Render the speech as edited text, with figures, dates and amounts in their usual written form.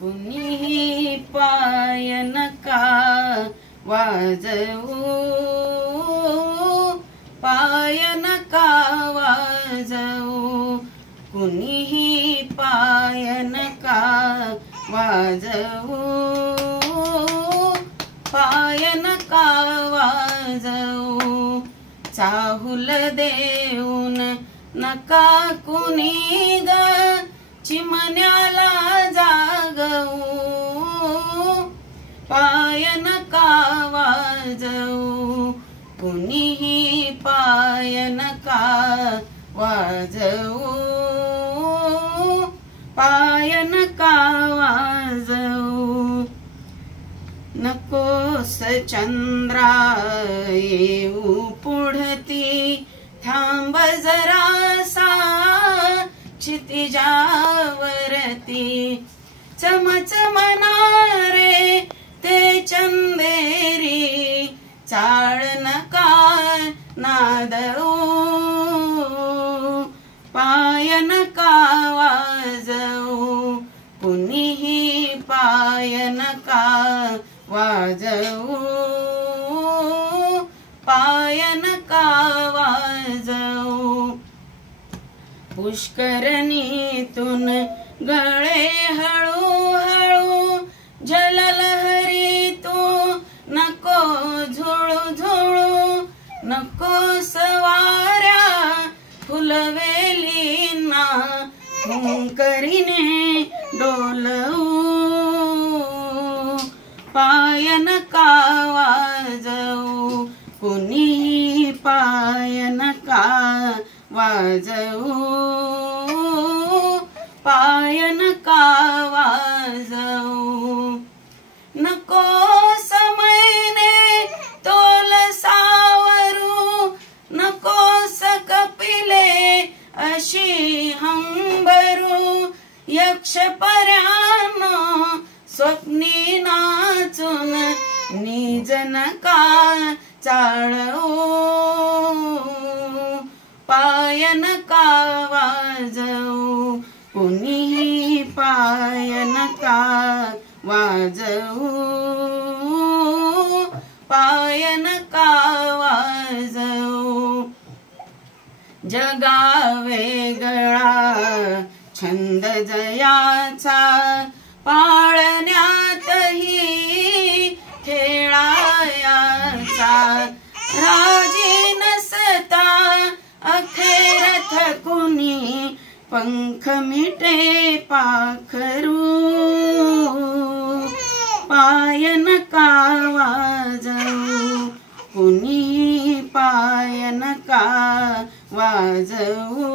कुणीही पाय नका वाजवू, पाय नका वाजवू, कुणीही पाय नका वाजवू, पाय नका वाजवू, चाहुल देऊन नका कुणी ग चिमण्याला जागवू, पाय नका वाजवू, कुणीही पाय नका वाजवू, पाय नका वाजवू. नकोस चंद्रा येऊ पुढती, थांब जरासा क्षितिजावरती, चमचमणारे ते चंदेरी, चाळ नका नादवू, पाय नका वाजवू, कुणीही पाय नका वाजवू, पाय नका वाजवू. पुष्करणीतून गळे हळूहळू जललहरी तू, नको झुळू झुळू, नको सवाऱ्या फुलवेलींना हुंकरीने डोलवू, पाय नका वाजवू, कुणीही पाय नका वाजवू, पाय नका वाजवू. नको समयने तोल सावरू, नको सकपिले अशी हंबरू, यक्ष पर्यानो स्वप्नी नाचून निज नका चाळवू, पाय नका वाजवू, कुणीही पाय नका वाजवू, पाय नका वाजवू. जगा वेगळा छंद जयाचा, पाळण्यातही खेळायाचा, राजी नसता अखेर थकुनी, पंख मिटे पाखरू, पाय नका वाजवू, कुणीही पाय नका वाजवू,